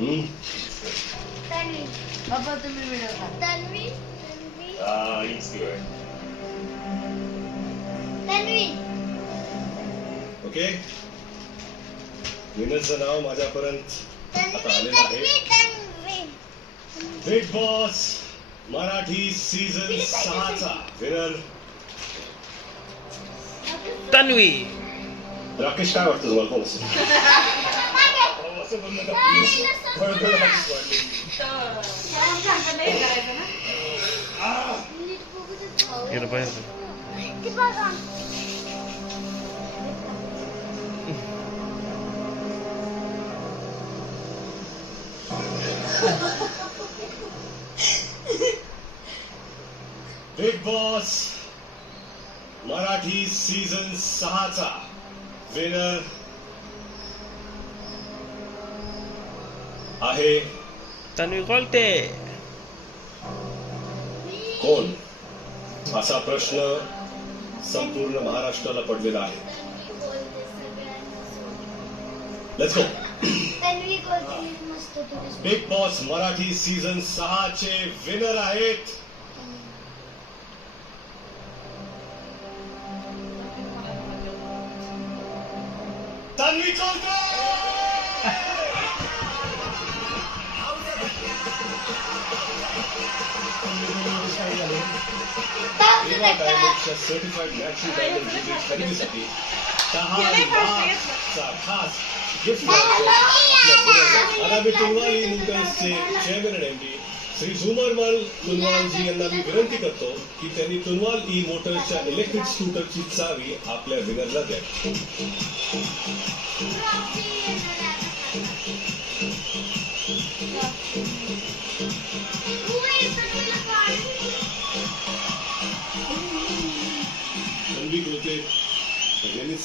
तन्वी बाबा तुम्ही व्हिडिओ का तन्वी ओके, विनरचं नाव माझ्यापर्यंत आता आलेलं आहे. बिग बॉस मराठी सीझन 6चा विनर तन्वी. राकेश. काय वाटतं तुम्हाला कोण असेल? असं बोललं का प्लीज? खळखळ हात वाढली. इकडं बाहेर. बिग बॉस मराठी सीझन 6चा विनर आहे तन्वी कोलते. कोण, असा प्रश्न संपूर्ण महाराष्ट्राला पडलेला आहे. Let's go. तन्वी कोलते मस्त तुझी बिग बॉस मराठी सीझन 6चे विनर आहेत Tanvi Kolte. Certified natural diamond jewellery खरेदीसाठी 10 लाखचा खास गिफ्ट आम्ही तुनवाल मोटर्सचे चेअरमॅन आणि एमडी श्री झुमरमल तुनवालजी यांना मी विनंती करतो की त्यांनी तुनवाल ई मोटर्सच्या इलेक्ट्रिक स्कूटरची चावी आपल्या विनरला द्या. तन्वी कोलते यांनी